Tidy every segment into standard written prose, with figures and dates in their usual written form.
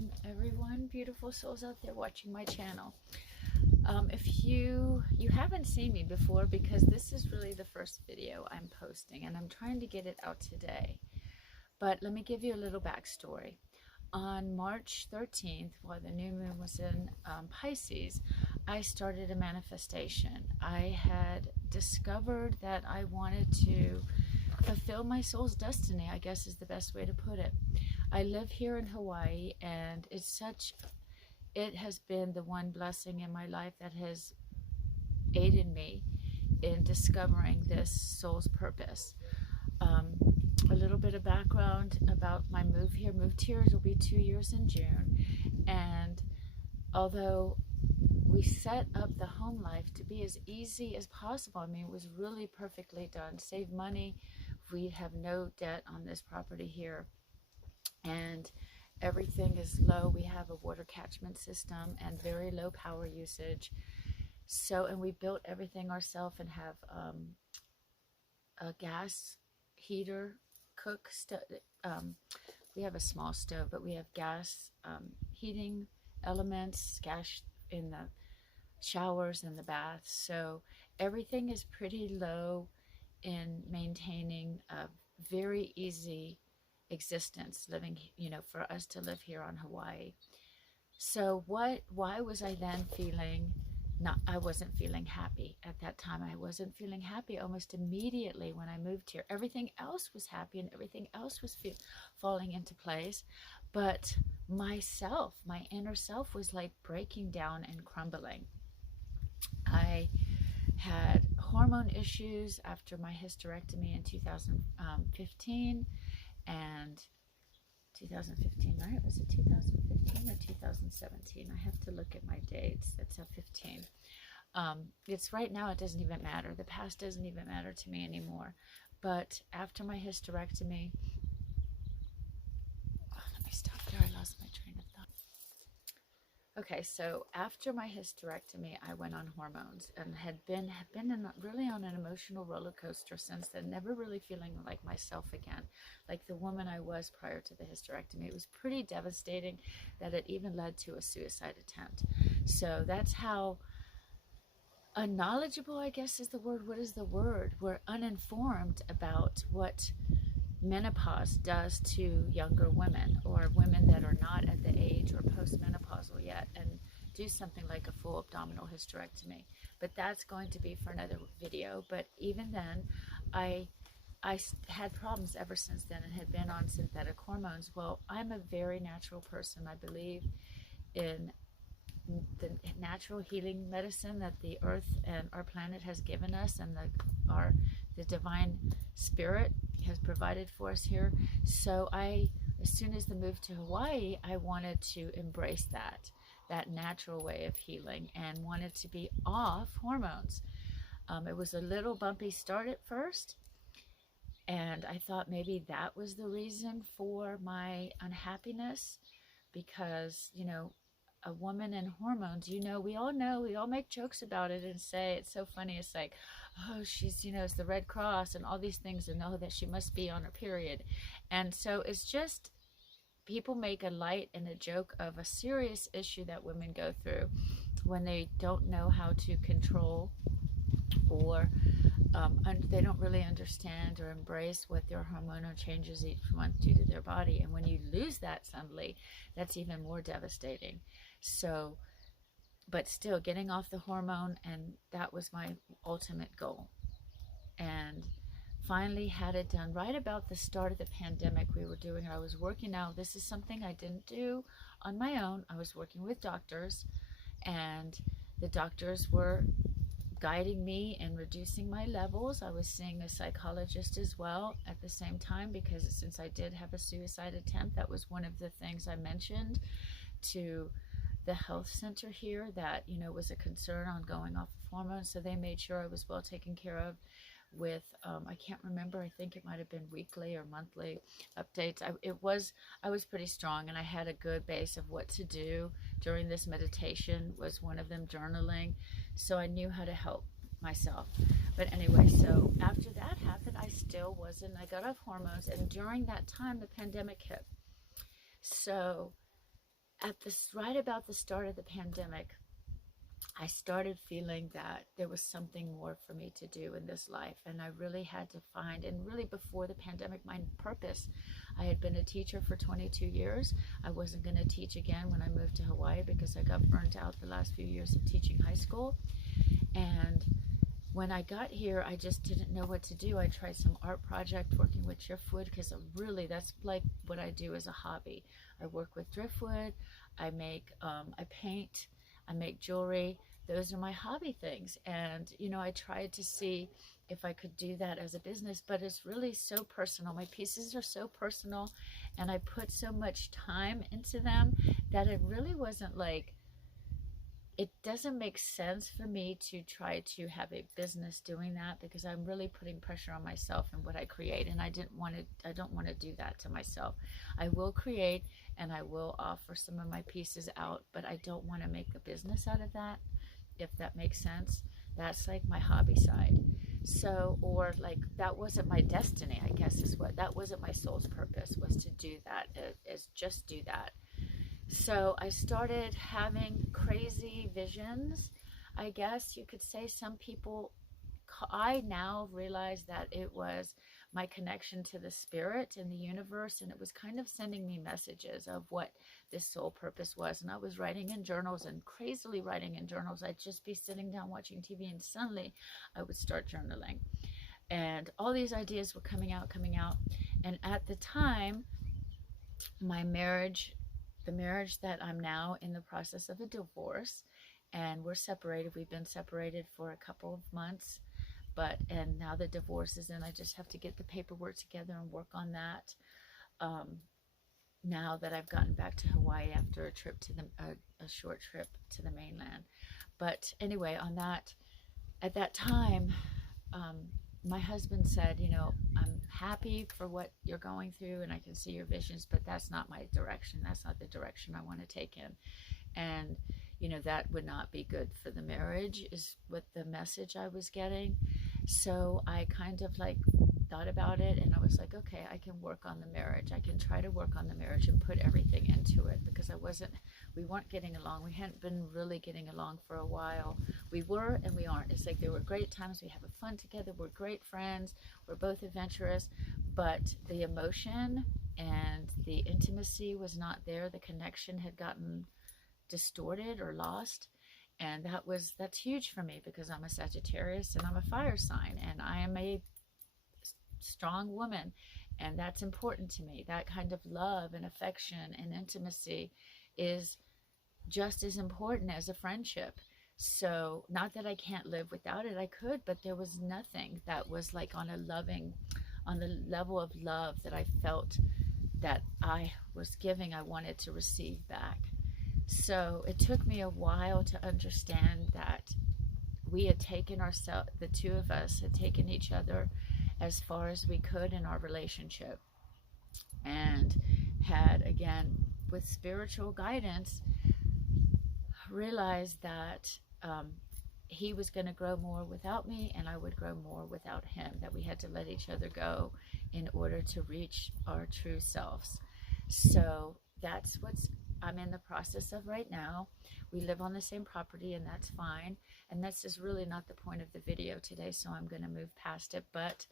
again, everyone, beautiful souls out there watching my channel. If you haven't seen me before, because this is really the first video I'm posting and I'm trying to get it out today, but let me give you a little backstory. On March 13th, while the new moon was in Pisces, I started a manifestation. I had discovered that I wanted to fulfill my soul's destiny, I guess is the best way to put it. I live here in Hawaii, and it has been the one blessing in my life that has aided me in discovering this soul's purpose. A little bit of background about my moved here. It'll be 2 years in June, and although we set up the home life to be as easy as possible, I mean, it was really perfectly done. Save money. We have no debt on this property here, and everything is low. We have a water catchment system and very low power usage. So, and we built everything ourselves and have a gas heater, we have a small stove, but we have gas heating elements, gas in the showers and the baths. So everything is pretty low in maintaining a very easy existence, living, for us to live here on Hawaii. So why was I then feeling I wasn't feeling happy at that time. I wasn't feeling happy almost immediately when I moved here. Everything else was happy and everything else was falling into place. But myself, my inner self, was like breaking down and crumbling. I had hormone issues after my hysterectomy in 2015 and 2015, right? Was it 2015 or 2017? I have to look at my dates. That's a 15. It's right now, it doesn't even matter. The past doesn't even matter to me anymore. But after my hysterectomy, let me stop there. I lost my train of thought. Okay, so after my hysterectomy, I went on hormones and had been really on an emotional roller coaster since then, never really feeling like myself again, like the woman I was prior to the hysterectomy. It was pretty devastating that it even led to a suicide attempt. So that's how unknowledgeable, I guess is the word. What is the word? We're uninformed about what menopause does to younger women, or women that are not at the age or postmenopausal yet and do something like a full abdominal hysterectomy. But that's going to be for another video. But even then, I had problems ever since then and had been on synthetic hormones. Well, I'm a very natural person. I believe in the natural healing medicine that the earth and our planet has given us, and the divine spirit has provided for us here. So as soon as the move to Hawaii, I wanted to embrace that natural way of healing and wanted to be off hormones. It was a little bumpy start at first, and I thought maybe that was the reason for my unhappiness, because a woman in hormones, we all make jokes about it and say it's so funny. It's like, oh, she's, it's the Red Cross and all these things, and know that she must be on her period. And so it's just, people make a light and a joke of a serious issue that women go through when they don't know how to control, or they don't really understand or embrace what their hormonal changes each month do to their body. And when you lose that suddenly, that's even more devastating. So, but still getting off the hormone, and that was my ultimate goal. And finally had it done right about the start of the pandemic. I was working out. This is something I didn't do on my own. I was working with doctors, and the doctors were guiding me in reducing my levels. I was seeing a psychologist as well at the same time, because since I did have a suicide attempt, that was one of the things I mentioned to the health center here that was a concern on going off of hormones. So they made sure I was well taken care of with I can't remember, I think it might have been weekly or monthly updates. I was pretty strong, and I had a good base of what to do during this meditation. Was one of them journaling, so I knew how to help myself. But anyway, so after that happened, I got off hormones, and during that time the pandemic hit. So right about the start of the pandemic, I started feeling that there was something more for me to do in this life. And I really had to find, and really before the pandemic, my purpose. I had been a teacher for 22 years. I wasn't going to teach again when I moved to Hawaii because I got burnt out the last few years of teaching high school. And when I got here, I just didn't know what to do. I tried some art project working with driftwood because really that's like what I do as a hobby. I work with driftwood. I paint. I make jewelry. Those are my hobby things. And, I tried to see if I could do that as a business, but it's really so personal. My pieces are so personal and I put so much time into them that it really wasn't like, it doesn't make sense for me to try to have a business doing that because I'm really putting pressure on myself and what I create. And I don't want to do that to myself. I will create and I will offer some of my pieces out, but I don't want to make a business out of that, if that makes sense. That's like my hobby side. So, or like that wasn't my destiny, I guess that wasn't my soul's purpose, was to do that, is just do that. So I started having crazy visions, I guess you could say. I now realize that it was my connection to the spirit and the universe, and it was kind of sending me messages of what this soul purpose was. And I was writing in journals, and crazily writing in journals. I'd just be sitting down watching TV, and suddenly I would start journaling. And all these ideas were coming out. And at the time, the marriage that I'm now in the process of a divorce, and we're separated. We've been separated for a couple of months, and now the divorce is in. I just have to get the paperwork together and work on that. Now that I've gotten back to Hawaii after a short trip to the mainland. But anyway, at that time, my husband said, I'm happy for what you're going through and I can see your visions, but that's not my direction. That's not the direction I want to take in. And, that would not be good for the marriage, is what the message I was getting. So I kind of like thought about it, and I was like, okay, I can work on the marriage. I can try to work on the marriage and put everything into it, because we weren't getting along. We hadn't been really getting along for a while. We were and we aren't. It's like there were great times. We have fun together. We're great friends. We're both adventurous, but the emotion and the intimacy was not there. The connection had gotten distorted or lost. And that's huge for me because I'm a Sagittarius and I'm a fire sign, and I am a strong woman, and that's important to me. That kind of love and affection and intimacy is just as important as a friendship. So not that I can't live without it, I could, but there was nothing that was like on the level of love that I felt that I was giving, I wanted to receive back. So it took me a while to understand that we had taken the two of us had taken each other as far as we could in our relationship, and had, again, with spiritual guidance, realized that he was going to grow more without me and I would grow more without him, that we had to let each other go in order to reach our true selves. So that's what I'm in the process of right now. We live on the same property, and that's fine. And this is really not the point of the video today, so I'm going to move past it. But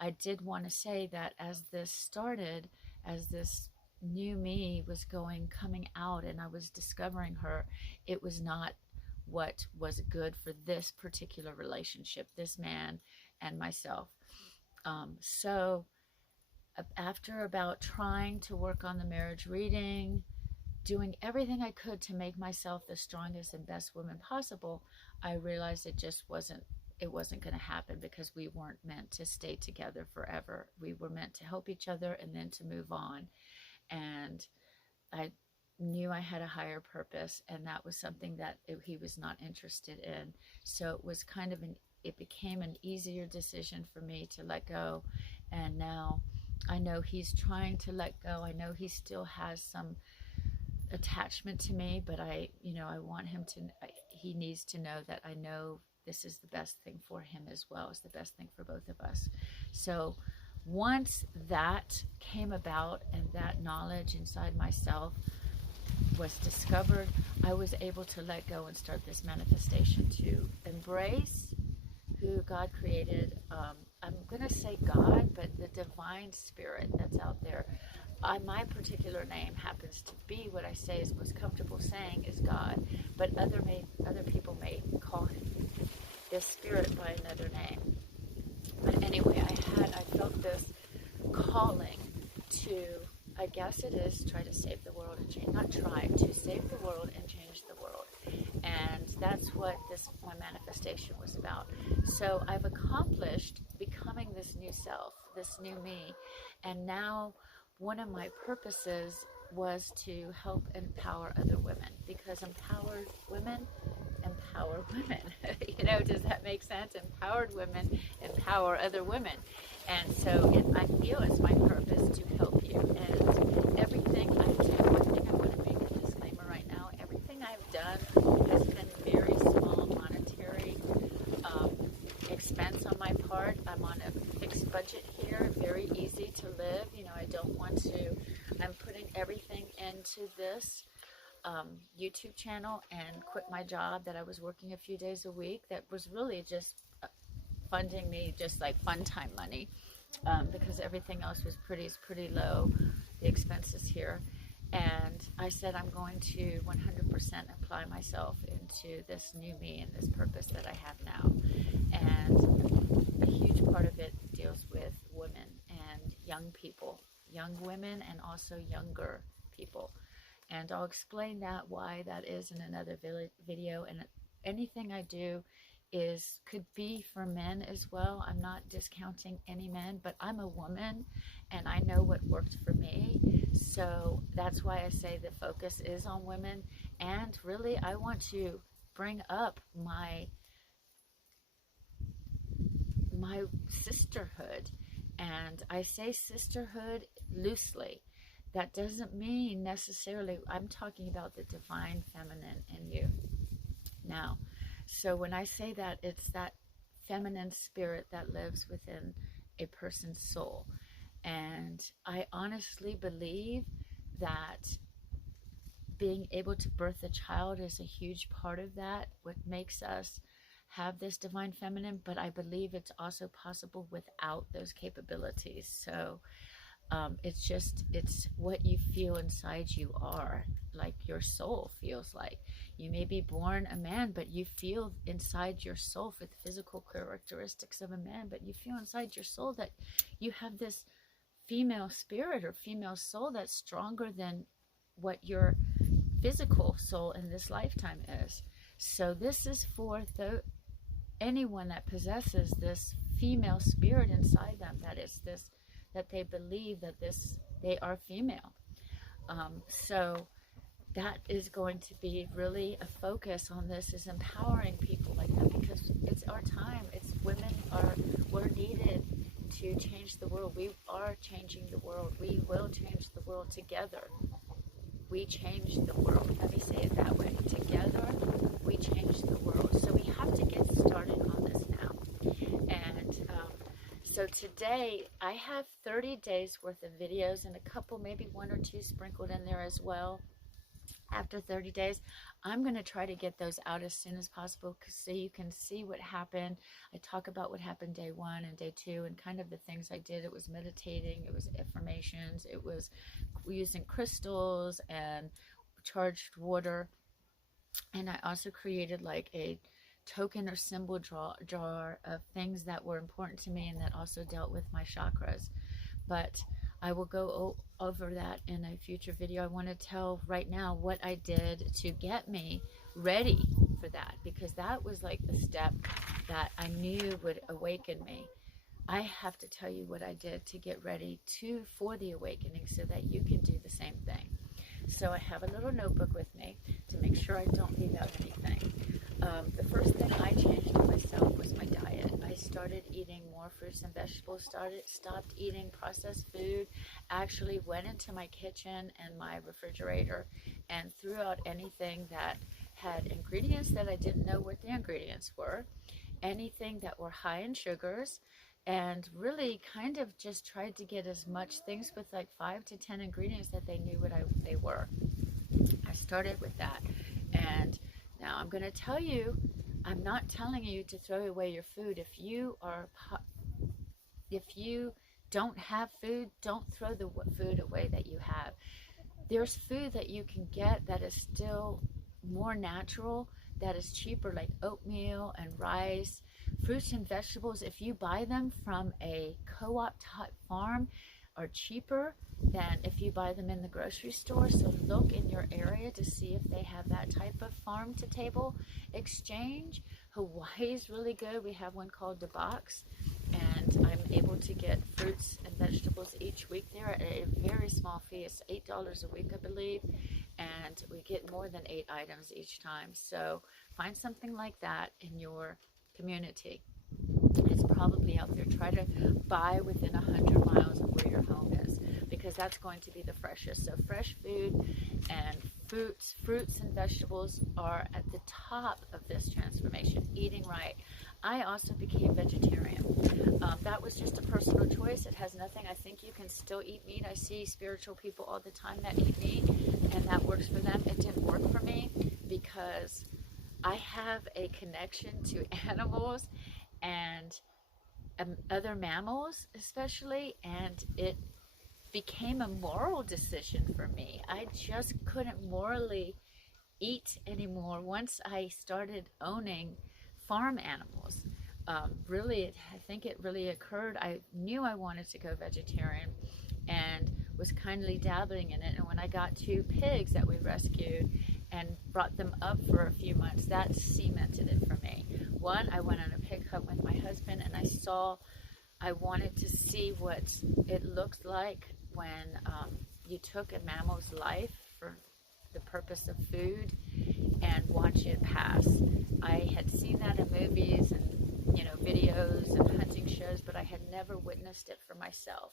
I did want to say that as this new me was coming out, and I was discovering her, it was not what was good for this particular relationship, this man and myself. So after about trying to work on the marriage reading, doing everything I could to make myself the strongest and best woman possible, I realized it wasn't going to happen, because we weren't meant to stay together forever. We were meant to help each other and then to move on. And I knew I had a higher purpose, and that was something that he was not interested in. So it was it became an easier decision for me to let go. And now I know he's trying to let go. I know he still has some attachment to me, but I want him he needs to know that I know this is the best thing for him as well as the best thing for both of us. So once that came about, and that knowledge inside myself, was discovered, I was able to let go and start this manifestation to embrace who God created. I'm going to say God, but the divine spirit that's out there. My particular name happens to be what I say is most comfortable saying is God, but other people may call him this spirit by another name. But anyway, I felt this calling to, I guess it is, try to save the world and change, not try, to save the world and change the world. And that's what my manifestation was about. So I've accomplished becoming this new self, this new me. And now one of my purposes was to help empower other women, because empowered women empower women. Does that make sense? Empowered women empower other women. And so I feel it's my purpose to help you. And everything I do, I think I want to make a disclaimer right now. Everything I've done has been very small monetary expense on my part. I'm on a fixed budget here, very easy to live. I don't want to, I'm putting everything into this YouTube channel and quit my job that I was working a few days a week that was really just funding me just like fun time money, because everything else was pretty low, the expenses here. And I said I'm going to 100% apply myself into this new me and this purpose that I have now. And a huge part of it deals with women and young people, young women and also younger people. And I'll explain why that is in another video. And anything I do could be for men as well. I'm not discounting any men, but I'm a woman and I know what worked for me. So that's why I say the focus is on women. And really, I want to bring up my sisterhood. And I say sisterhood loosely. That doesn't mean necessarily, I'm talking about the divine feminine in you now. So when I say that, it's that feminine spirit that lives within a person's soul. And I honestly believe that being able to birth a child is a huge part of that, what makes us have this divine feminine, but I believe it's also possible without those capabilities. So it's what you feel inside you are, like your soul feels like. You may be born a man, but you feel inside your soul with physical characteristics of a man, but you feel inside your soul that you have this female spirit or female soul that's stronger than what your physical soul in this lifetime is. So this is for anyone that possesses this female spirit inside them, that they believe that they are female. So that is going to be really a focus on this, is empowering people like that, because it's our time. We're needed to change the world. We are changing the world. We will change the world together. We change the world. Let me say it that way. Together, we change the world. So we have to get started on this now. And so today, I have 30 days worth of videos and a couple, maybe one or two sprinkled in there as well. After 30 days, I'm going to try to get those out as soon as possible so you can see what happened. I talk about what happened day 1 and day 2 and kind of the things I did. It was meditating, it was affirmations, it was using crystals and charged water. And I also created like a token or symbol jar of things that were important to me and that also dealt with my chakras. But I will go over that in a future video. I want to tell right now what I did to get me ready for that, because that was like the step that I knew would awaken me. I have to tell you what I did to get ready for the awakening so that you can do the same thing. So I have a little notebook with me to make sure I don't leave out anything. The first thing I changed in myself was my diet. I started eating more fruits and vegetables, stopped eating processed food, actually went into my kitchen and my refrigerator and threw out anything that had ingredients that I didn't know what the ingredients were, anything that were high in sugars, and really kind of just tried to get as much things with like 5 to 10 ingredients that they knew what they were. I started with that. And now I'm going to tell you, I'm not telling you to throw away your food. If you don't have food, don't throw the food away that you have. There's food that you can get that is still more natural, that is cheaper, like oatmeal and rice, fruits and vegetables. If you buy them from a co-op type farm, are cheaper than if you buy them in the grocery store. So look in your area to see if they have that type of farm to table exchange. Hawaii is really good. We have one called The Box, and I'm able to get fruits and vegetables each week there at a very small fee. It's $8 a week, I believe, and we get more than 8 items each time. So find something like that in your community. It's probably out there. Try to buy within 100 miles of where your home is, because that's going to be the freshest. So fresh food and fruits and vegetables are at the top of this transformation. Eating right. I also became vegetarian. That was just a personal choice. It has nothing. I think you can still eat meat. I see spiritual people all the time that eat meat, and that works for them. It didn't work for me because I have a connection to animals and other mammals especially, and it became a moral decision for me. I just couldn't morally eat anymore once I started owning farm animals. I think it really occurred. I knew I wanted to go vegetarian and was kindly dabbling in it. And when I got 2 pigs that we rescued and brought them up for a few months, that cemented it for me. One, I went on a pig hunt with my husband, and I wanted to see what it looked like when you took a mammal's life for the purpose of food and watch it pass. I had seen that in movies and videos and hunting shows, but I had never witnessed it for myself.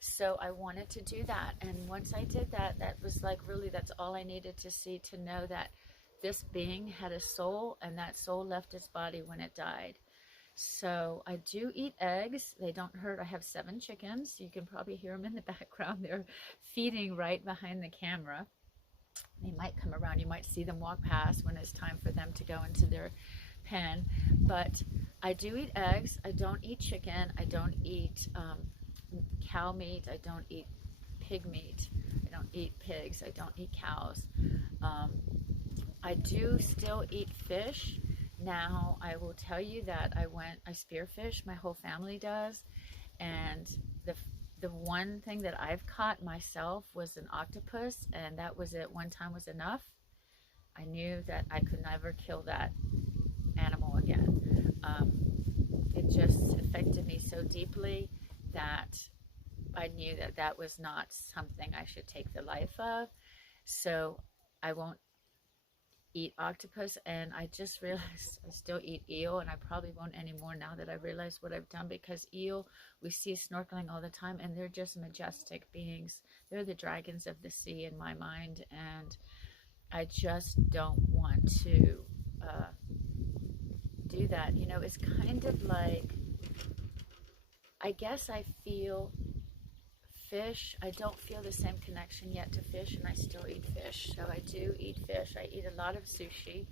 So I wanted to do that, and once I did that, that was like really, that's all I needed to see to know that this being had a soul, and that soul left its body when it died. So I do eat eggs. They don't hurt. I have 7 chickens. You can probably hear them in the background. They're feeding right behind the camera. They might come around. You might see them walk past when it's time for them to go into their pen. But I do eat eggs. I don't eat chicken. I don't eat cow meat. I don't eat pig meat. I don't eat pigs. I don't eat cows. I do still eat fish. Now, I will tell you that I spearfish, my whole family does, and the one thing that I've caught myself was an octopus, and that was it. One time was enough. I knew that I could never kill that animal again. It just affected me so deeply that I knew that that was not something I should take the life of. So I won't eat octopus, and I just realized I still eat eel, and I probably won't anymore now that I realize what I've done, because eel, we see snorkeling all the time, and they're just majestic beings. They're the dragons of the sea in my mind, and I just don't want to do that. It's kind of like, I guess I feel fish. I don't feel the same connection yet to fish, and I still eat fish. So I do eat fish. I eat a lot of sushi,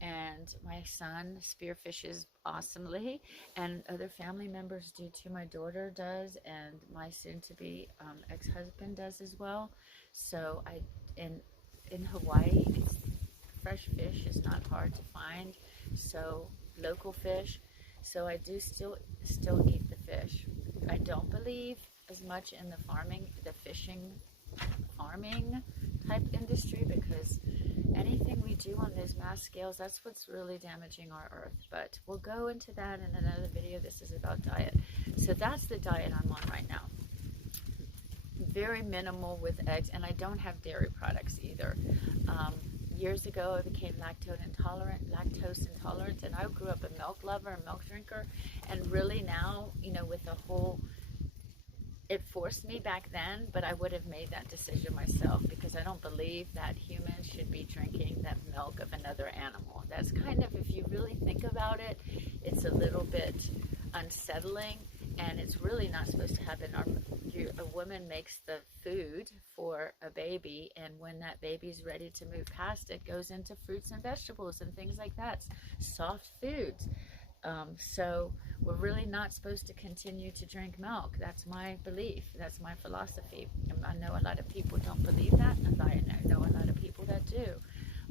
and my son spearfishes awesomely, and other family members do too. My daughter does, and my soon-to-be ex-husband does as well. So in Hawaii, fresh fish is not hard to find, so local fish. So I do still eat the fish. I don't believe as much in the farming type industry, because anything we do on those mass scales, that's what's really damaging our earth. But we'll go into that in another video. This is about diet. So that's the diet I'm on right now. Very minimal with eggs, and I don't have dairy products either. Years ago, I became lactose intolerant, and I grew up a milk lover, a milk drinker, and really now, with the whole, it forced me back then, but I would have made that decision myself, because I don't believe that humans should be drinking that milk of another animal. That's kind of, if you really think about it, it's a little bit unsettling, and it's really not supposed to happen. a woman makes the food for a baby, and when that baby's ready to move past it, goes into fruits and vegetables and things like that, soft foods. So we're really not supposed to continue to drink milk. That's my belief. That's my philosophy. And I know a lot of people don't believe that, and I know a lot of people that do.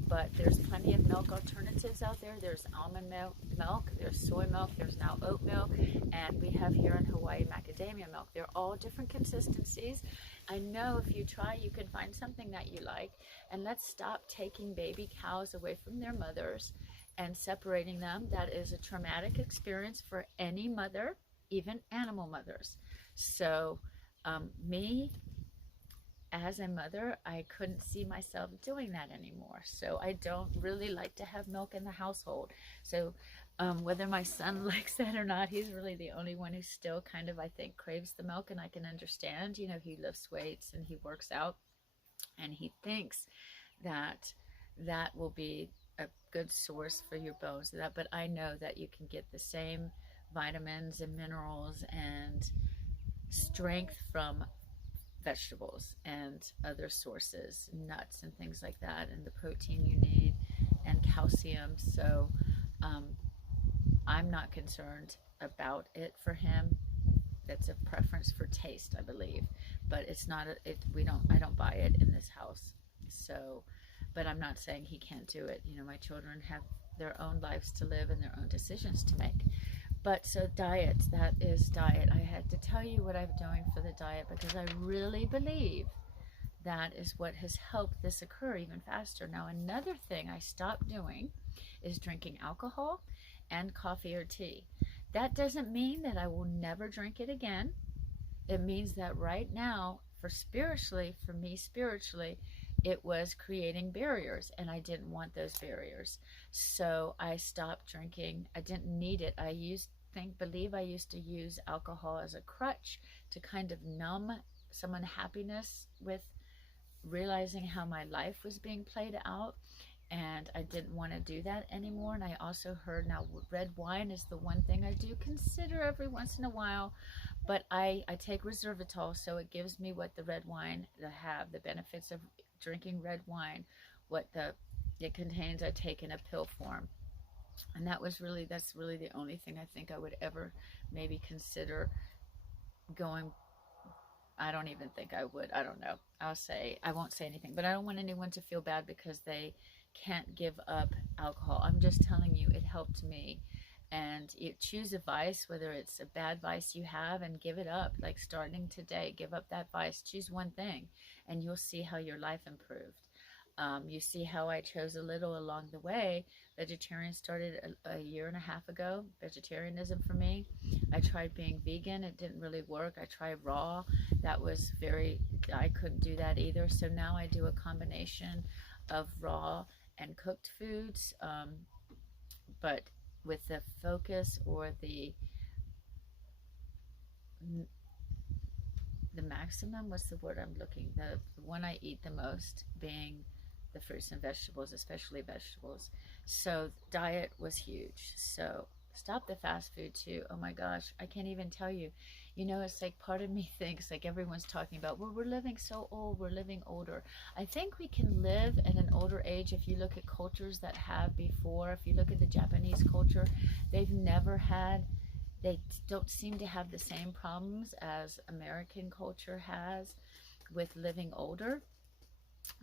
But there's plenty of milk alternatives out there. There's almond milk, there's soy milk, there's now oat milk, and we have here in Hawaii macadamia milk. They're all different consistencies. I know if you try, you can find something that you like. And let's stop taking baby cows away from their mothers and separating them. That is a traumatic experience for any mother, even animal mothers. So me, as a mother, I couldn't see myself doing that anymore. So I don't really like to have milk in the household. So whether my son likes that or not, he's really the only one who still kind of, I think, craves the milk, and I can understand. You know, he lifts weights and he works out, and he thinks that that will be a good source for your bones. But I know that you can get the same vitamins and minerals and strength from vegetables and other sources, nuts and things like that, and the protein you need, and calcium. So I'm not concerned about it for him. That's a preference for taste, I believe, but it's not I don't buy it in this house. So, but I'm not saying he can't do it. You know, my children have their own lives to live and their own decisions to make. But so diet, that is diet. I had to tell you what I'm doing for the diet because I really believe that is what has helped this occur even faster. Now, another thing I stopped doing is drinking alcohol and coffee or tea. That doesn't mean that I will never drink it again. It means that right now, for me spiritually, it was creating barriers, and I didn't want those barriers. So I stopped drinking. I didn't need it. I used to use alcohol as a crutch to kind of numb some unhappiness with realizing how my life was being played out, and I didn't want to do that anymore. And I also heard now red wine is the one thing I do consider every once in a while, but I take resveratrol, so it gives me what the red wine have, the benefits of drinking red wine, what it contains. I take in a pill form. And that's really the only thing I think I would ever maybe consider going. I don't even think I would. I don't know. I won't say anything, but I don't want anyone to feel bad because they can't give up alcohol. I'm just telling you, it helped me. And you choose a vice, whether it's a bad vice you have, and give it up. Like starting today, give up that vice. Choose one thing, and you'll see how your life improved. You see how I chose a little along the way. Vegetarian started a year and a half ago, vegetarianism for me. I tried being vegan. It didn't really work. I tried raw. I couldn't do that either. So now I do a combination of raw and cooked foods, but with the focus or the maximum, what's the word I'm looking, the one I eat the most being the fruits and vegetables, especially vegetables. So diet was huge. So stop the fast food too. Oh my gosh, I can't even tell you. You know, it's like part of me thinks, like everyone's talking about, well, we're living so old, we're living older. I think we can live at an older age if you look at cultures that have before. If you look at the Japanese culture, they don't seem to have the same problems as American culture has with living older,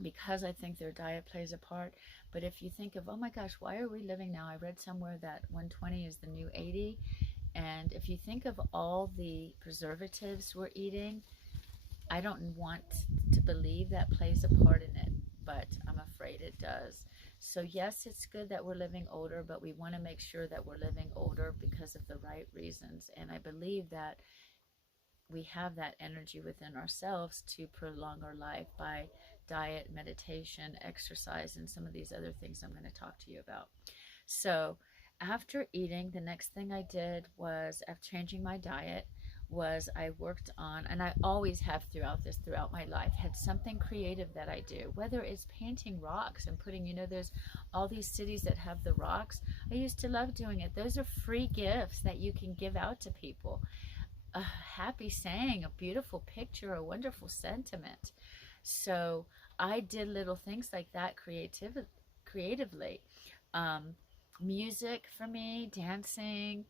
because I think their diet plays a part. But if you think of, oh my gosh, why are we living now? I read somewhere that 120 is the new 80. And if you think of all the preservatives we're eating, I don't want to believe that plays a part in it, but I'm afraid it does. So yes, it's good that we're living older, but we want to make sure that we're living older because of the right reasons. And I believe that we have that energy within ourselves to prolong our life by diet, meditation, exercise, and some of these other things I'm going to talk to you about. So after eating, the next thing I did was, after changing my diet, was I worked on, and I always have throughout my life, had something creative that I do, whether it's painting rocks and putting, there's all these cities that have the rocks. I used to love doing it. Those are free gifts that you can give out to people. a happy saying, a beautiful picture, a wonderful sentiment. So I did little things like that creatively. Um, Music for me, dancing,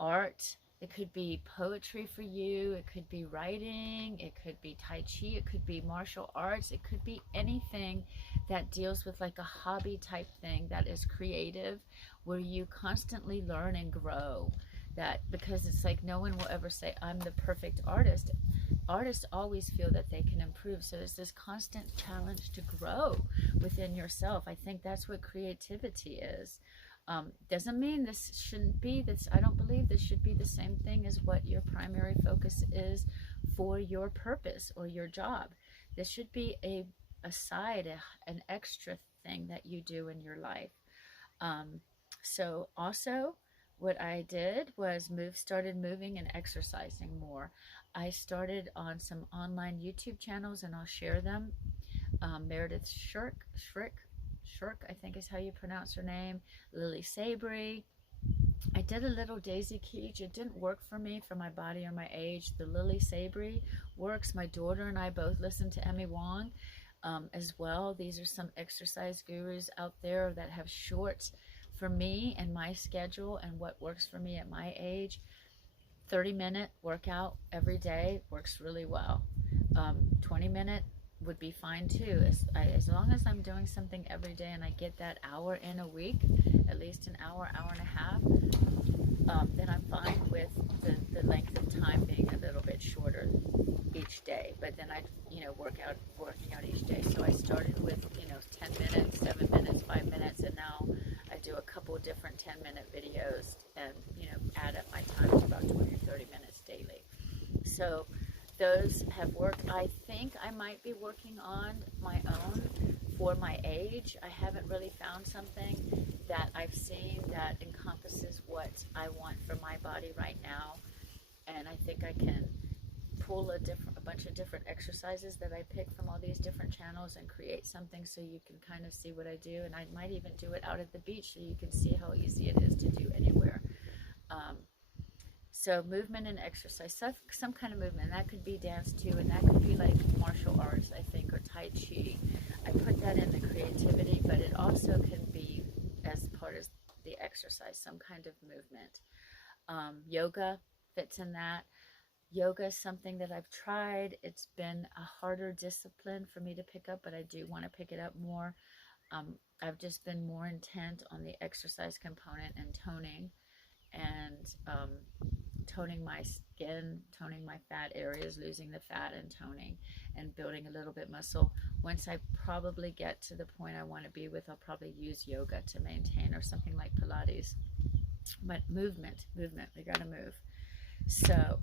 art. It could be poetry for you. It could be writing. It could be Tai Chi. It could be martial arts. It could be anything that deals with like a hobby type thing that is creative, where you constantly learn and grow. That because it's like no one will ever say, I'm the perfect artist. Artists always feel that they can improve. So there's this constant challenge to grow within yourself. I think that's what creativity is. Doesn't mean this shouldn't be this. I don't believe this should be the same thing as what your primary focus is for your purpose or your job. This should be a side, an extra thing that you do in your life. Um, so also, what I did was started moving and exercising more. I started on some online YouTube channels, and I'll share them. Meredith Shirk, I think is how you pronounce her name. Lily Sabry. I did a little Daisy Keech. It didn't work for me, for my body or my age. The Lily Sabry works. My daughter and I both listen to Emmy Wong as well. These are some exercise gurus out there that have shorts for me and my schedule and what works for me at my age. 30-minute workout every day works really well. 20-minute would be fine too, as long as I'm doing something every day and I get that hour in a week, at least an hour, hour and a half, then I'm fine with the length of time being a little bit shorter each day. But then I, working out each day. So I started with 10 minutes, 7 minutes, 5 minutes, and now I do a couple different 10-minute videos and add up my time to about 20 or 30 minutes daily. So those have worked. I think I might be working on my own for my age. I haven't really found something that I've seen that encompasses what I want for my body right now. And I think I can pull a bunch of different exercises that I pick from all these different channels and create something so you can kind of see what I do. And I might even do it out at the beach so you can see how easy it is to do anywhere. So movement and exercise, some kind of movement. That could be dance too, and that could be like martial arts, I think, or Tai Chi. I put that in the creativity, but it also can be as part of the exercise, some kind of movement. Yoga fits in that. Yoga is something that I've tried. It's been a harder discipline for me to pick up, but I do want to pick it up more. I've just been more intent on the exercise component and toning, and toning my skin, toning my fat areas, losing the fat and toning and building a little bit muscle. Once I probably get to the point I want to be with, I'll probably use yoga to maintain, or something like Pilates. But movement, we got to move. So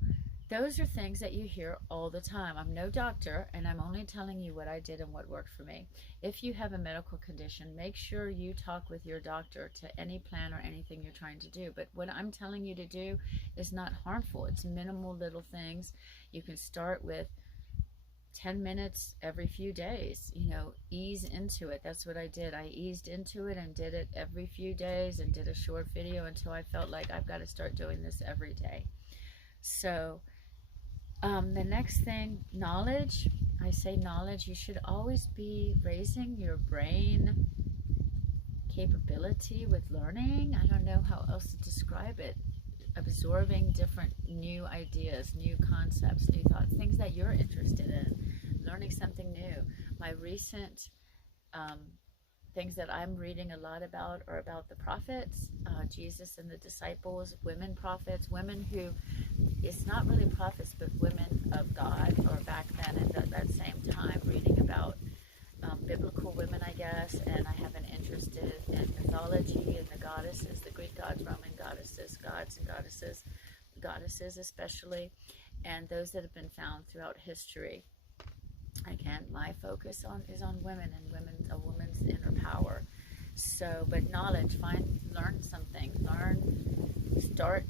those are things that you hear all the time. I'm no doctor, and I'm only telling you what I did and what worked for me. If you have a medical condition, make sure you talk with your doctor to any plan or anything you're trying to do. But what I'm telling you to do is not harmful. It's minimal little things. You can start with 10 minutes every few days, ease into it. That's what I did. I eased into it and did it every few days and did a short video until I felt like I've got to start doing this every day. So the next thing, knowledge. I say knowledge. You should always be raising your brain capability with learning. I don't know how else to describe it. Absorbing different new ideas, new concepts, new thoughts, things that you're interested in. Learning something new. My recent things that I'm reading a lot about are about the prophets, Jesus and the disciples, women prophets, women who, it's not really prophets, but women of God, or back then at that same time, reading about biblical women, I guess. And I have an interest in mythology and the goddesses, the Greek gods, Roman goddesses, gods and goddesses especially, and those that have been found throughout history. Again, my focus is on women and a woman's inner power. So, but knowledge, learn something, start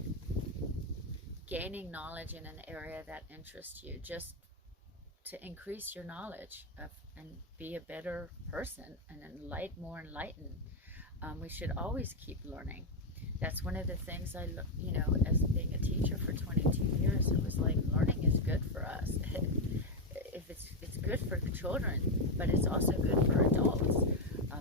gaining knowledge in an area that interests you, just to increase your knowledge and be a better person and more enlightened. We should always keep learning. That's one of the things you know, as being a teacher for 22 years, it was like learning is good for us. If it's good for the children, but it's also good for adults.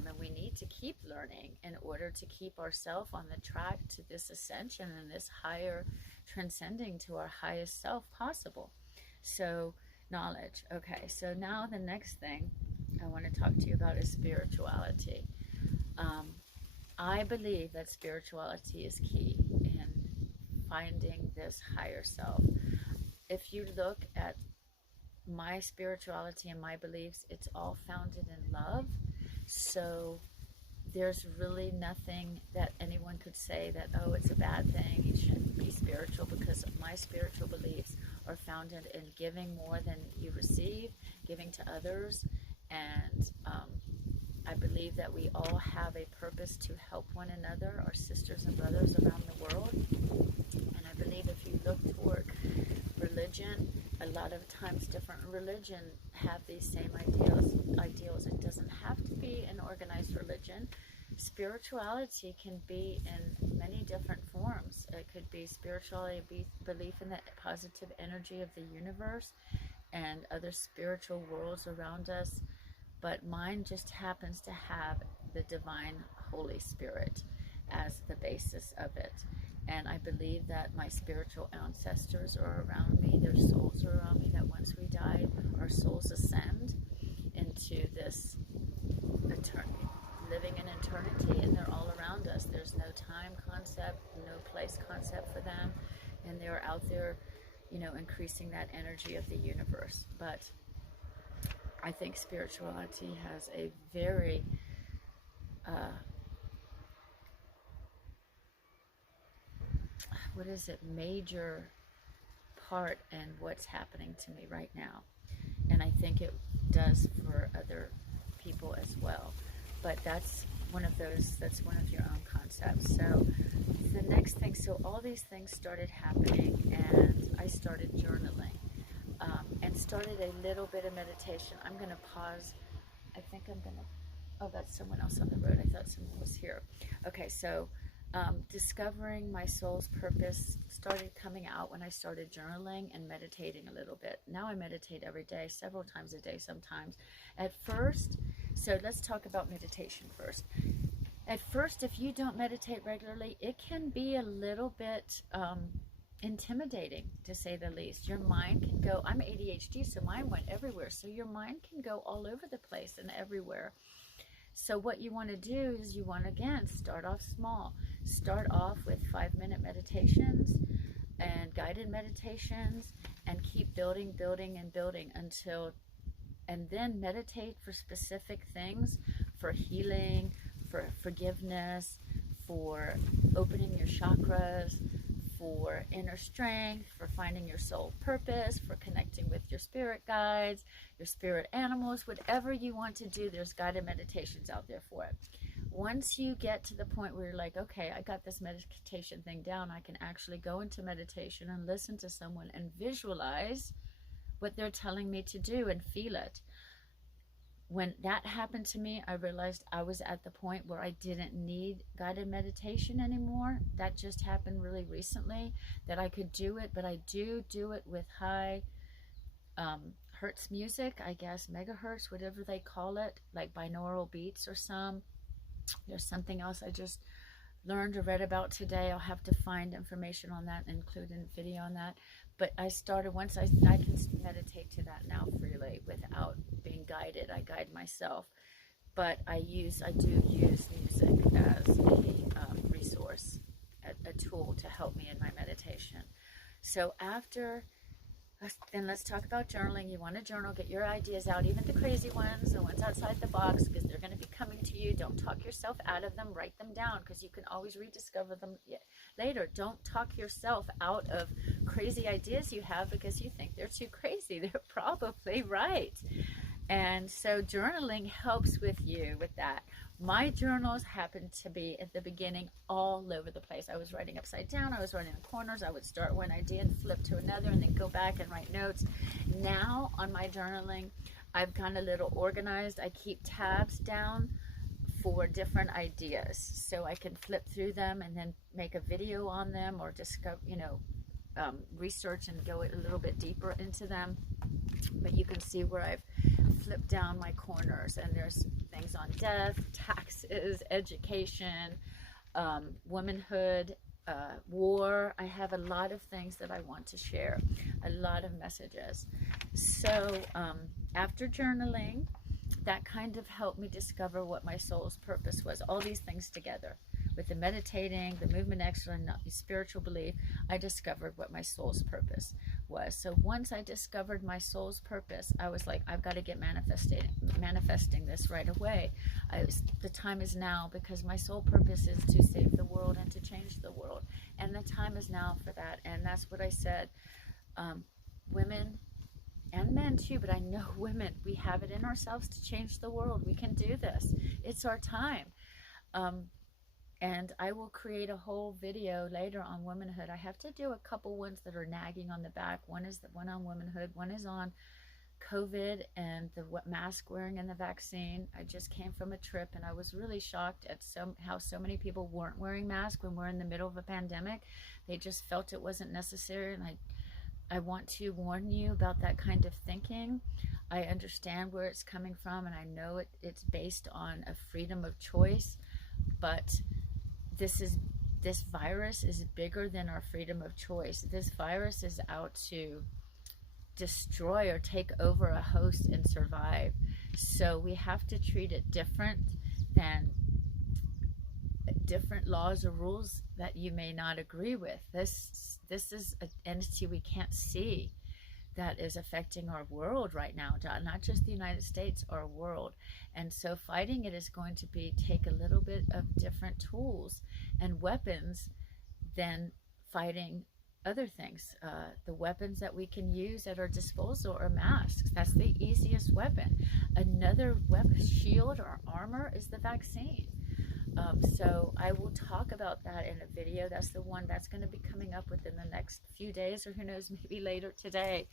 And we need to keep learning in order to keep ourselves on the track to this ascension and this higher transcending to our highest self possible. So knowledge. Okay, so now the next thing I want to talk to you about is spirituality. I believe that spirituality is key in finding this higher self. If you look at my spirituality and my beliefs, it's all founded in love. So there's really nothing that anyone could say that, oh, it's a bad thing, you shouldn't be spiritual, because my spiritual beliefs are founded in giving more than you receive, giving to others, and I believe that we all have a purpose to help one another, our sisters and brothers around the world. And I believe if you look toward religion, a lot of times different religion have these same ideals. It doesn't have to be an organized religion. Spirituality can be in many different forms. It could be spirituality, belief in the positive energy of the universe and other spiritual worlds around us. But mine just happens to have the divine Holy Spirit as the basis of it. And I believe that my spiritual ancestors are around me, their souls are around me, that once we die, our souls ascend into this eternity, living in eternity, and they're all around us. There's no time concept, no place concept for them, and they're out there, you know, increasing that energy of the universe. But I think spirituality has a very major part in what's happening to me right now. And I think it does for other people as well. But that's one of your own concepts. So the next thing, so all these things started happening, and I started journaling. And started a little bit of meditation. I'm going to pause. I think I'm going to, oh, that's someone else on the road. I thought someone was here. Okay, so discovering my soul's purpose started coming out when I started journaling and meditating a little bit. Now I meditate every day, several times a day sometimes. At first, so let's talk about meditation first. At first, if you don't meditate regularly, it can be a little bit intimidating, to say the least. Your mind can go, I'm ADHD, so mine went everywhere. So your mind can go all over the place and everywhere. So what you want to do is you want to, again, start off small. Start off with 5-minute meditations and guided meditations, and keep building and building until, and then meditate for specific things, for healing, for forgiveness, for opening your chakras, for inner strength, for finding your soul purpose, for connecting with your spirit guides, your spirit animals, whatever you want to do, there's guided meditations out there for it. Once you get to the point where you're like, okay, I got this meditation thing down, I can actually go into meditation and listen to someone and visualize what they're telling me to do and feel it. When that happened to me, I realized I was at the point where I didn't need guided meditation anymore. That just happened really recently, that I could do it, but I do it with high hertz music, I guess, megahertz, whatever they call it, like binaural beats or some. There's something else I just learned or read about today. I'll have to find information on that and include a video on that. But I started, once I can meditate to that now freely without being guided. I guide myself. But I do use music as a resource, a tool to help me in my meditation. So after, then let's talk about journaling. You want to journal, get your ideas out, even the crazy ones, the ones outside the box, because they're going to be coming to you. Don't talk yourself out of them. Write them down, because you can always rediscover them later. Don't talk yourself out of crazy ideas you have because you think they're too crazy. They're probably right. And so journaling helps with you with that. My journals happened to be at the beginning all over the place. I was writing upside down. I was writing in corners. I would start one idea and flip to another and then go back and write notes. Now on my journaling, I've gotten a little organized. I keep tabs down for different ideas, so I can flip through them and then make a video on them, or discover, research and go a little bit deeper into them. But you can see where I've flipped down my corners, and there's things on death, taxes, education, womanhood, war. I have a lot of things that I want to share, a lot of messages. So after journaling, that kind of helped me discover what my soul's purpose was. All these things together, with the meditating, the movement excellence, spiritual belief, I discovered what my soul's purpose was. So once I discovered my soul's purpose, I was like, I've got to get manifesting this right away. The time is now, because my soul purpose is to save the world and to change the world. And the time is now for that. And that's what I said. Women and men too, but I know women, we have it in ourselves to change the world. We can do this. It's our time. And I will create a whole video later on womanhood. I have to do a couple ones that are nagging on the back. One is the one on womanhood. One is on COVID and the mask wearing and the vaccine. I just came from a trip, and I was really shocked at how so many people weren't wearing masks when we're in the middle of a pandemic. They just felt it wasn't necessary, and I want to warn you about that kind of thinking. I understand where it's coming from, and I know it's based on a freedom of choice, but this virus is bigger than our freedom of choice. This virus is out to destroy or take over a host and survive. So we have to treat it different than different laws or rules that you may not agree with. This is an entity we can't see that is affecting our world right now, not just the United States, our world. And so fighting it is going to take a little bit of different tools and weapons than fighting other things. The weapons that we can use at our disposal are masks. That's the easiest weapon. Another weapon, shield or armor, is the vaccine. So I will talk about that in a video. That's the one that's going to be coming up within the next few days, or who knows, maybe later today.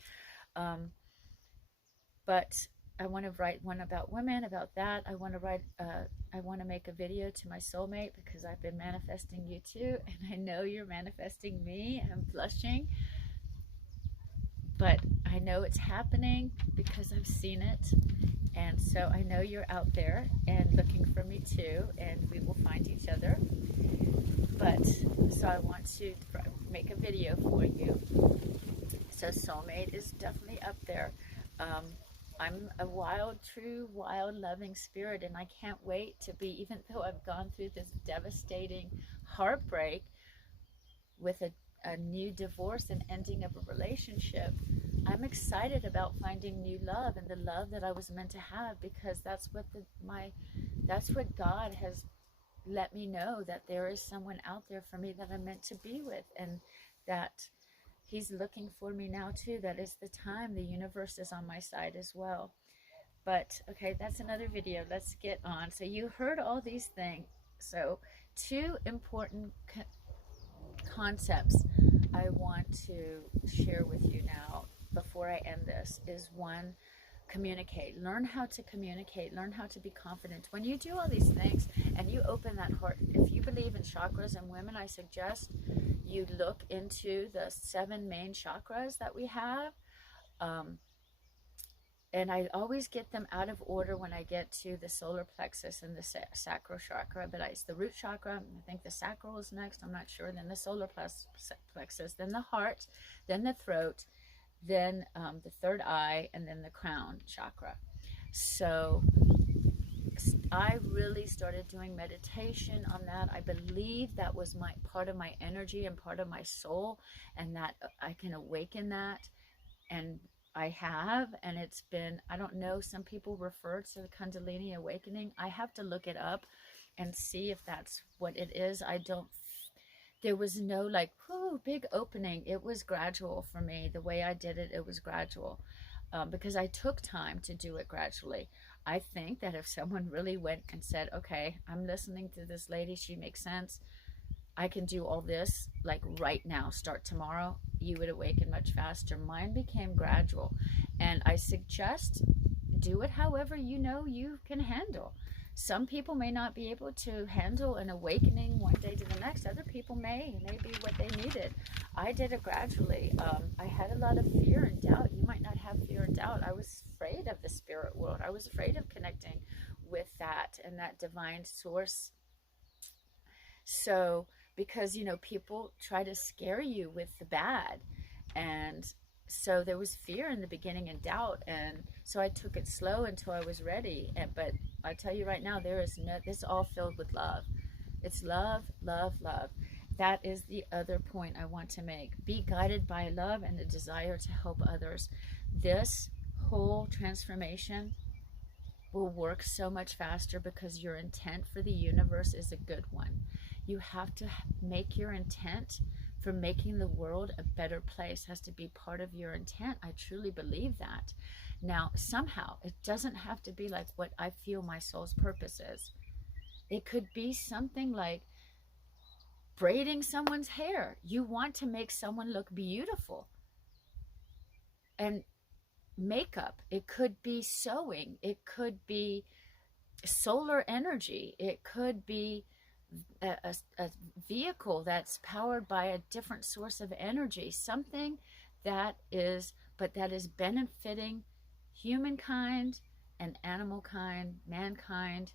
But I want to write one about women, about that. I want to make a video to my soulmate, because I've been manifesting you too, and I know you're manifesting me. I'm blushing, but I know it's happening because I've seen it. And so I know you're out there and looking for me too, and we will find each other. But so I want to make a video for you. So soulmate is definitely up there. I'm a true wild, loving spirit, and I can't wait to be, even though I've gone through this devastating heartbreak with a new divorce and ending of a relationship, I'm excited about finding new love, and the love that I was meant to have, because that's what God has let me know, that there is someone out there for me that I'm meant to be with, and that He's looking for me now too. That is the time. The universe is on my side as well. But okay, that's another video. Let's get on. So you heard all these things. So two important concepts I want to share with you now before I end this is, one, communicate. Learn how to communicate. Learn how to be confident. When you do all these things and you open that heart, if you believe in chakras and women, I suggest you look into the 7 main chakras that we have. And I always get them out of order when I get to the solar plexus and the sacral chakra, but it's the root chakra. I think the sacral is next. I'm not sure. Then the solar plexus, then the heart, then the throat, then the third eye, and then the crown chakra. So I really started doing meditation on that. I believe that was part of my energy and part of my soul, and that I can awaken that. And I have, and it's been, I don't know, some people refer to the Kundalini awakening. I have to look it up and see if that's what it is. There was no big opening. It was gradual for me. The way I did it, it was gradual, because I took time to do it gradually. I think that if someone really went and said, okay, I'm listening to this lady, she makes sense, I can do all this like right now, start tomorrow, you would awaken much faster. Mine became gradual, and I suggest do it however you know you can handle. Some people may not be able to handle an awakening one day to the next. Other people may be what they needed. I did it gradually. I had a lot of fear and doubt. You might not have fear and doubt. I was afraid of the spirit world. I was afraid of connecting with that and that divine source. So, because, you know, people try to scare you with the bad. And so there was fear in the beginning and doubt. And so I took it slow until I was ready. But I tell you right now, this is all filled with love. It's love, love, love. That is the other point I want to make. Be guided by love and a desire to help others. This whole transformation will work so much faster because your intent for the universe is a good one. You have to make your intent for making the world a better place has to be part of your intent. I truly believe that. Now, somehow, it doesn't have to be like what I feel my soul's purpose is. It could be something like braiding someone's hair. You want to make someone look beautiful. And makeup, it could be sewing, it could be solar energy, it could be a vehicle that's powered by a different source of energy, something that is benefiting humankind and animal kind, mankind,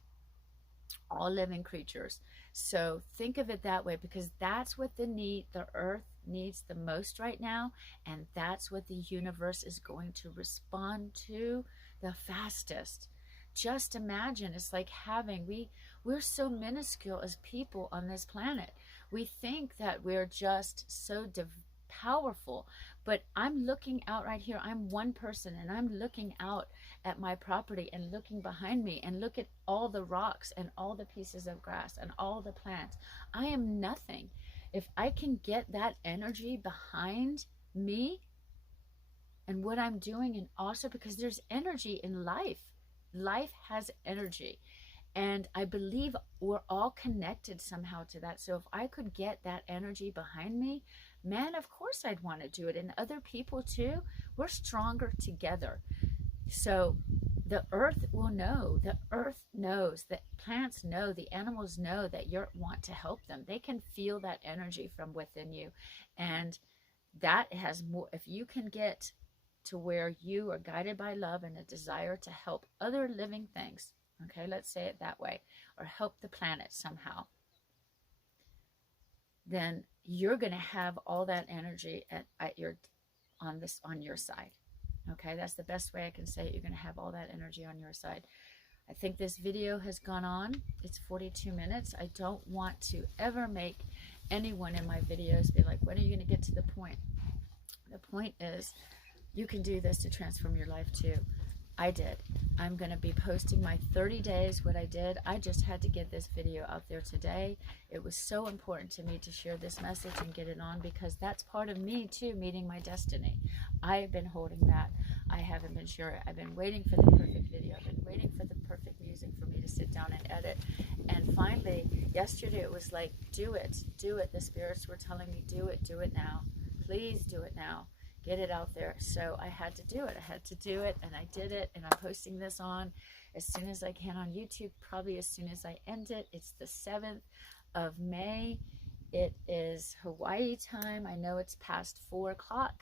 all living creatures. So think of it that way, because that's what the earth needs the most right now, and that's what the universe is going to respond to the fastest. Just imagine, it's like we're so minuscule as people on this planet. We think that we're just so powerful, but I'm looking out right here. I'm one person, and I'm looking out at my property and looking behind me, and look at all the rocks and all the pieces of grass and all the plants. I am nothing. If I can get that energy behind me and what I'm doing, and also because there's energy in life. Life has energy. And I believe we're all connected somehow to that. So if I could get that energy behind me, man, of course I'd want to do it. And other people too. We're stronger together. So the earth will know. The earth knows. The plants know. The animals know that you want to help them. They can feel that energy from within you. And that has more, if you can get to where you are guided by love and a desire to help other living things, okay, let's say it that way, or help the planet somehow, then you're going to have all that energy on your side. Okay, that's the best way I can say it. You're going to have all that energy on your side. I think this video has gone on. It's 42 minutes. I don't want to ever make anyone in my videos be like, when are you going to get to the point? The point is, you can do this to transform your life too. I did. I'm going to be posting my 30 days, what I did. I just had to get this video out there today. It was so important to me to share this message and get it on, because that's part of me too, meeting my destiny. I've been holding that. I haven't been sure. I've been waiting for the perfect video. I've been waiting for the perfect music for me to sit down and edit. And finally, yesterday it was like, do it. Do it. The spirits were telling me, do it. Do it now. Please do it now. Get it out there. So I had to do it. I had to do it, and I did it, and I'm posting this on as soon as I can on YouTube, probably as soon as I end it. It's the 7th of May. It is Hawaii time. I know it's past 4 o'clock,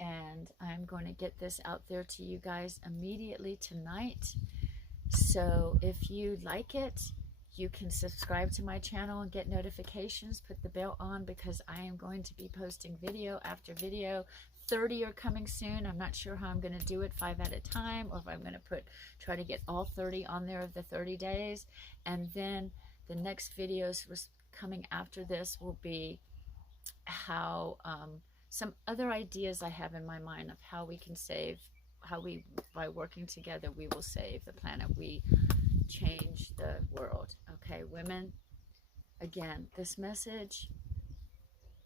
and I'm going to get this out there to you guys immediately tonight. So if you like it, you can subscribe to my channel and get notifications. Put the bell on, because I am going to be posting video after video. 30 are coming soon. I'm not sure how I'm going to do it, 5 at a time, or if I'm going to try to get all 30 on there of the 30 days. And then the next videos coming after this will be how some other ideas I have in my mind of how we can save, by working together, we will save the planet. We change the world. Okay, women, again, this message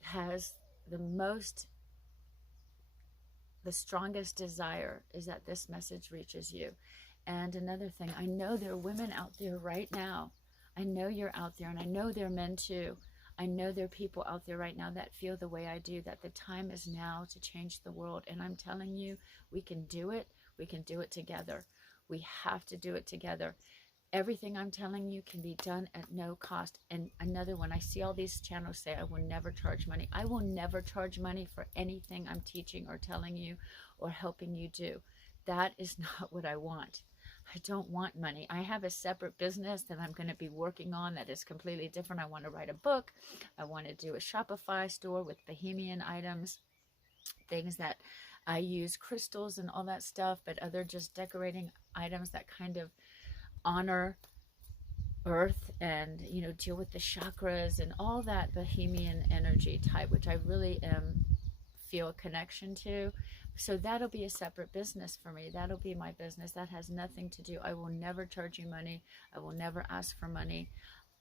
has the strongest desire is that this message reaches you. And another thing, I know there are women out there right now. I know you're out there, and I know there are men too. I know there are people out there right now that feel the way I do, that the time is now to change the world. And I'm telling you, we can do it. We can do it together. We have to do it together. Everything I'm telling you can be done at no cost. And another one, I see all these channels say, I will never charge money. I will never charge money for anything I'm teaching or telling you or helping you do. That is not what I want. I don't want money. I have a separate business that I'm going to be working on that is completely different. I want to write a book. I want to do a Shopify store with Bohemian items, things that I use crystals and all that stuff, but other just decorating items that kind of honor earth and, you know, deal with the chakras and all that Bohemian energy type, which I really feel a connection to. So that'll be a separate business for me. That'll be my business. That has nothing to do. I will never charge you money. I will never ask for money.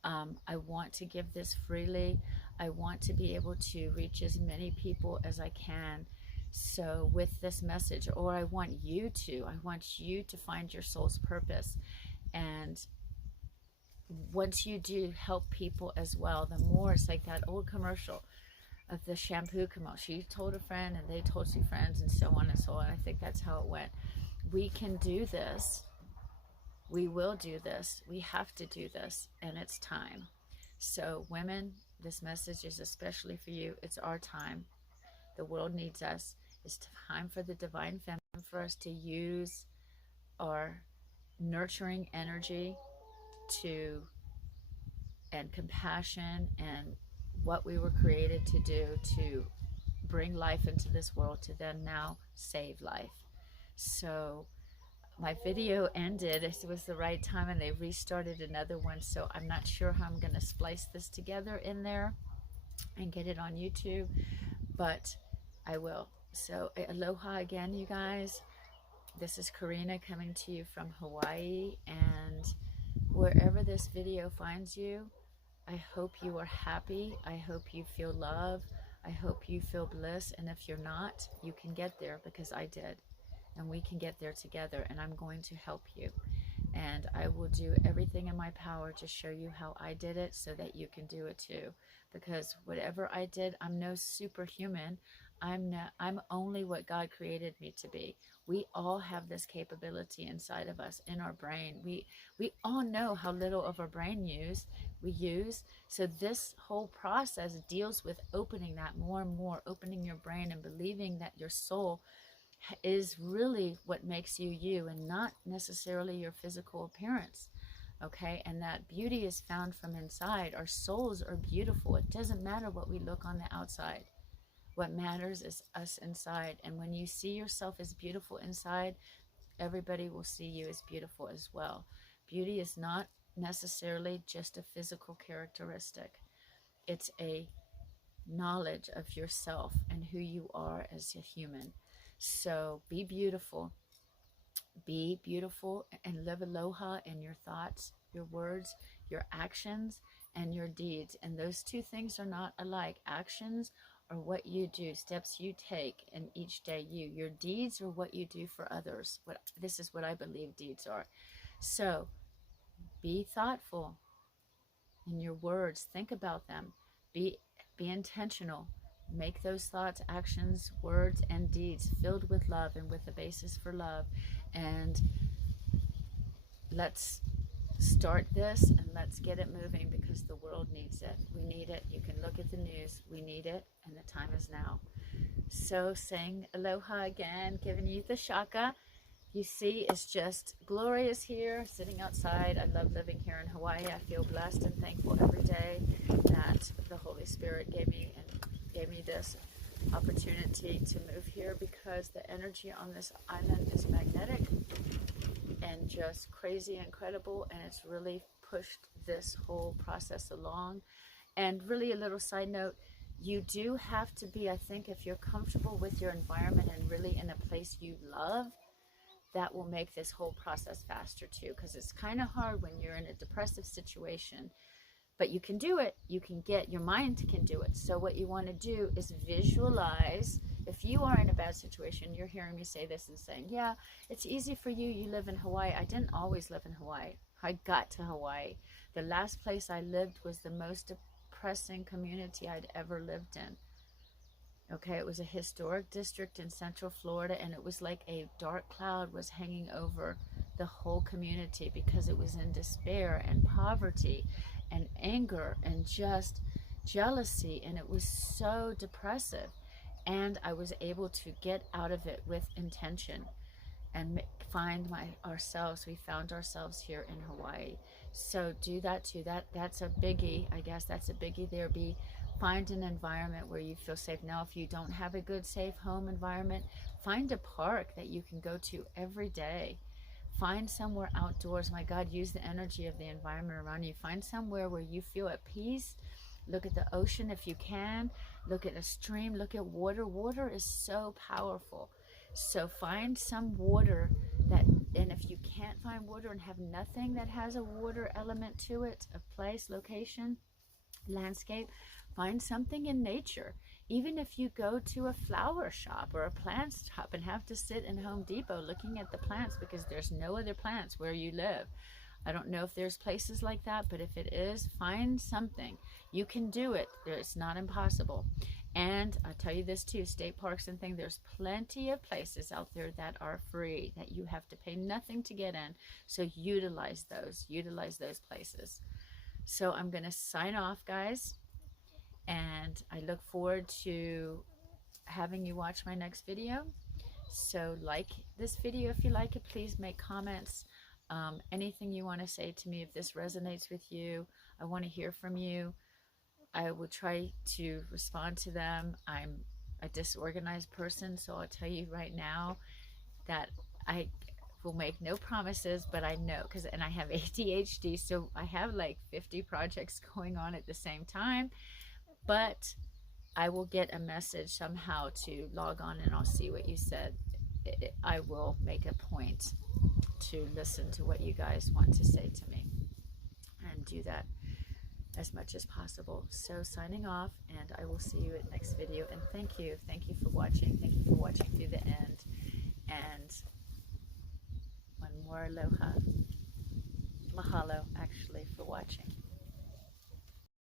I want to give this freely. I want to be able to reach as many people as I can. So with this message, or I want you to find your soul's purpose. And once you do help people as well, the more, it's like that old commercial of the shampoo commercial. She told a friend and they told two friends and so on and so on. I think that's how it went. We can do this. We will do this. We have to do this, and it's time. So women, this message is especially for you. It's our time. The world needs us. It's time for the divine feminine, for us to use our nurturing energy to, and compassion and what we were created to do, to bring life into this world, to then now save life. So my video ended. It was the right time, and they restarted another one. So I'm not sure how I'm going to splice this together in there and get it on YouTube, but I will. So aloha again, you guys. This is Karina coming to you from Hawaii, and wherever this video finds you, I hope you are happy. I hope you feel love. I hope you feel bliss. And if you're not, you can get there, because I did. And we can get there together, and I'm going to help you. And I will do everything in my power to show you how I did it so that you can do it too. Because whatever I did, I'm no superhuman. I'm only what God created me to be. We all have this capability inside of us, in our brain. We all know how little of our brain we use. So this whole process deals with opening that more and more, opening your brain and believing that your soul is really what makes you you, and not necessarily your physical appearance. Okay, and that beauty is found from inside. Our souls are beautiful. It doesn't matter what we look on the outside. What matters is us inside. And when you see yourself as beautiful inside, everybody will see you as beautiful as well. Beauty is not necessarily just a physical characteristic. It's a knowledge of yourself and who you are as a human. So be beautiful. Be beautiful and live aloha in your thoughts, your words, your actions, and your deeds. And those two things are not alike. Actions are what you do, steps you take in each day. Your deeds are what you do for others. This is what I believe deeds are. So be thoughtful in your words. Think about them. Be intentional. Make those thoughts, actions, words, and deeds filled with love and with a basis for love. And let's start this, and let's get it moving, because the world needs it. We need it. You can look at the news. We need it, and the time is now. So saying aloha again, giving you the shaka. You see, it's just glorious here, sitting outside. I love living here in Hawaii. I feel blessed and thankful every day that the Holy Spirit gave me this opportunity to move here, because the energy on this island is magnetic and just crazy incredible, and it's really pushed this whole process along. And really, a little side note, you do have to be, I think, if you're comfortable with your environment and really in a place you love, that will make this whole process faster too, because it's kind of hard when you're in a depressive situation. But you can do it. Your mind can do it. So what you want to do is visualize. If you are in a bad situation, you're hearing me say this and saying, yeah, it's easy for you. You live in Hawaii. I didn't always live in Hawaii. I got to Hawaii. The last place I lived was the most depressing community I'd ever lived in. Okay, it was a historic district in Central Florida, and it was like a dark cloud was hanging over the whole community because it was in despair and poverty and anger and just jealousy, and it was so depressive. And I was able to get out of it with intention and find ourselves. We found ourselves here in Hawaii. So do that too. That's a biggie. I guess that's a biggie there. Find an environment where you feel safe. Now, if you don't have a good, safe home environment, find a park that you can go to every day. Find somewhere outdoors. My God, use the energy of the environment around you. Find somewhere where you feel at peace. Look at the ocean if you can. Look at a stream. Look at water. Water is so powerful. So find some water that, and if you can't find water and have nothing that has a water element to it, a place, location, landscape, find something in nature. Even if you go to a flower shop or a plant shop and have to sit in Home Depot looking at the plants because there's no other plants where you live. I don't know if there's places like that, but if it is, find something. You can do it. It's not impossible. And I'll tell you this too, state parks and things, there's plenty of places out there that are free, that you have to pay nothing to get in. So utilize those places. So I'm going to sign off, guys. And I look forward to having you watch my next video. So like this video if you like it. Please make comments. Anything you want to say to me, if this resonates with you, I want to hear from you. I will try to respond to them. I'm a disorganized person, so I'll tell you right now that I will make no promises, but I know, and I have ADHD, so I have like 50 projects going on at the same time, but I will get a message somehow to log on and I'll see what you said. I will make a point to listen to what you guys want to say to me and do that as much as possible. So signing off, and I will see you at next video. And thank you for watching. Thank you for watching through the end. And one more aloha. Mahalo.